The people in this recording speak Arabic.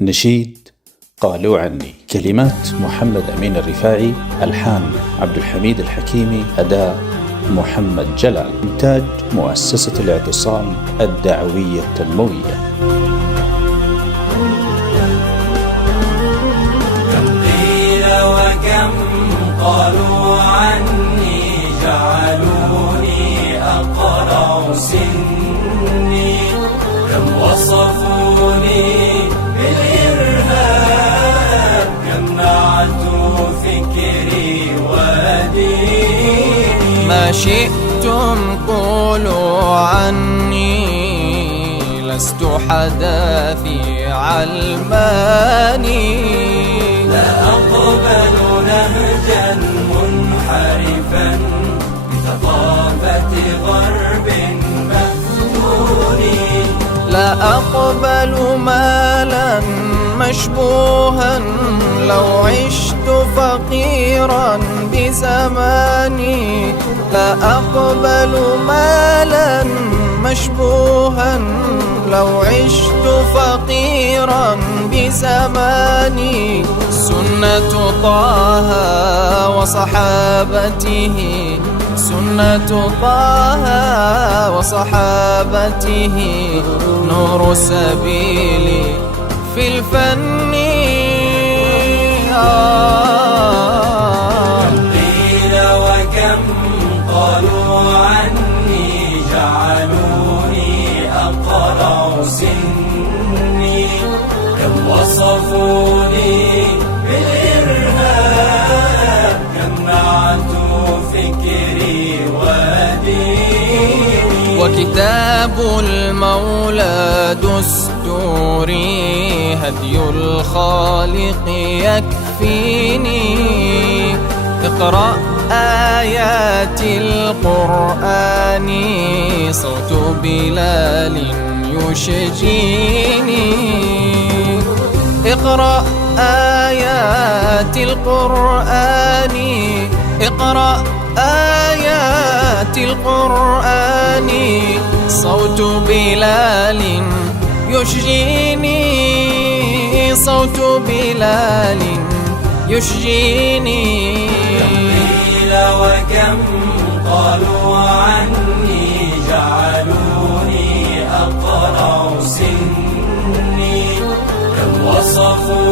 نشيد قالوا عني. كلمات محمد أمين الرفاعي، ألحان عبد الحميد الحكيمي، أداء محمد جلال. إنتاج مؤسسة الاعتصام الدعوية التنموية. كم قيل وكم قالوا عني، جعلوني أقرع سني. كم وصفوني بالإرهاب، كم نعتوا فكري وديني. ما شئتم قولوا عني، لست حداثي علماني. لا أقبل نهجا منحرفا بثقافة غرب مفتون. لا أقبل مالا مشبوها، لو عشت فقيرا بزماني. لا أقبل مالا مشبوها، لو عشت فقيرا بزماني. سنة طه وصحابته، سنة طه وصحابته، نور سبيلي في الفن. كم قيل وكم قالوا عني، جعلوني أقرع سني. كم وصفوني بالإرهاب، كم نعتوا فكري وديني. وكتاب المولى دستوري، هدي الخالق يكفيني. اقرأ آيات القرآن، صوت بلال يشجيني. اقرأ آيات القرآن، اقرأ آيات القرآن، صوت بلال يشجيني. صوت بلال يشجيني. كم قيل وكم قالوا عني، جعلوني أقرع سني. كم وصفوا